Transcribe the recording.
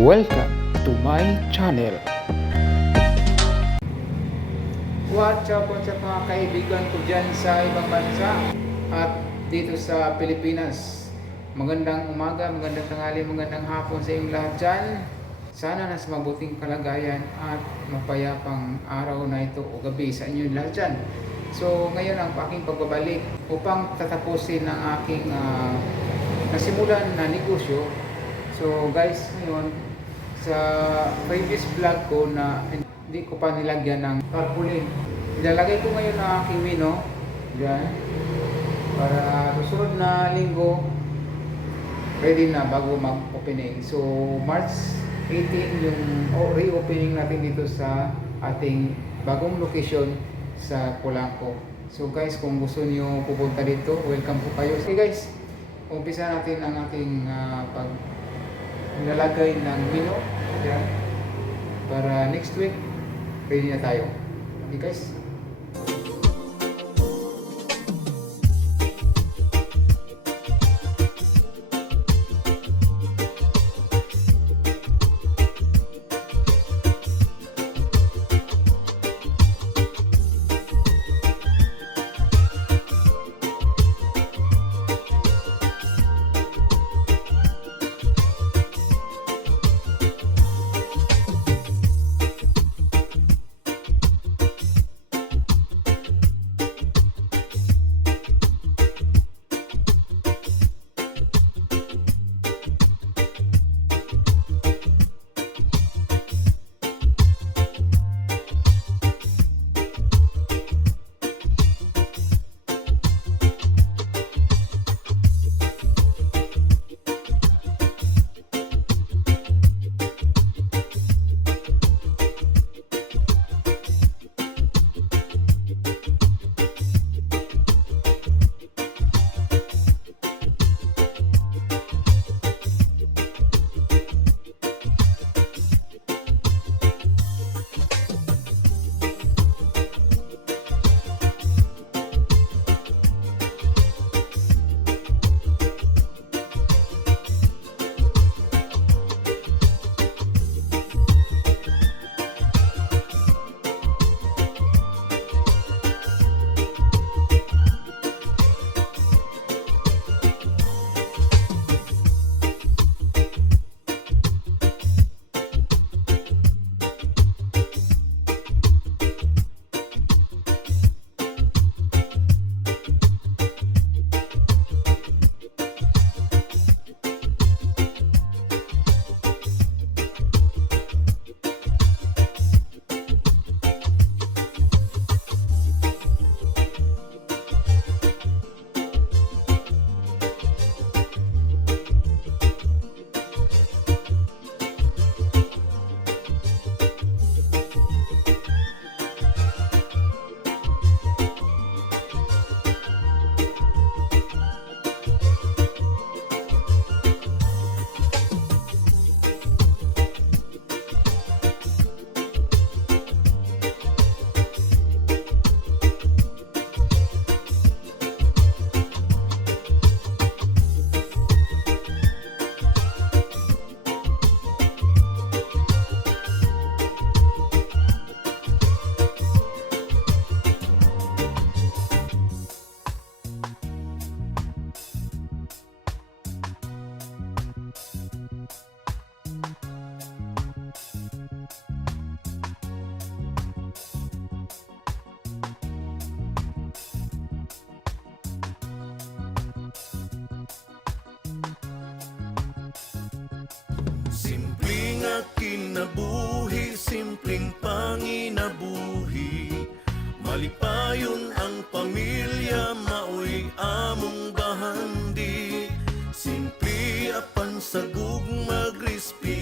Welcome to my channel. What's up mga kaibigan ko dyan sa ibang bansa at dito sa Pilipinas. Magandang umaga, magandang tanghali, magandang hapon sa inyong lahat dyan. Sana nasa mabuting kalagayan at mapayapang araw na ito o gabi sa inyong lahat dyan. So ngayon ang aking pagbabalik upang tatapusin ang aking nasimulan na negosyo. So guys, ngayon sa previous vlog ko na hindi ko pa nilagyan ng tarpaulin, ilalagay ko ngayon ang aking mino dyan para susunod na linggo ready na bago mag-opening. So March 18 yung re-opening natin dito sa ating bagong location sa Polanco. So guys, kung gusto niyo pupunta dito, welcome po kayo. Okay guys, umpisa natin ang ating nilalagay ng mino dyan para next week ready na tayo. Okay guys. Simpleng kinabuhi, simpleng panginabuhi. Malipayon ang pamilya, maoy among bahandi. Simple apan sagug magrispi,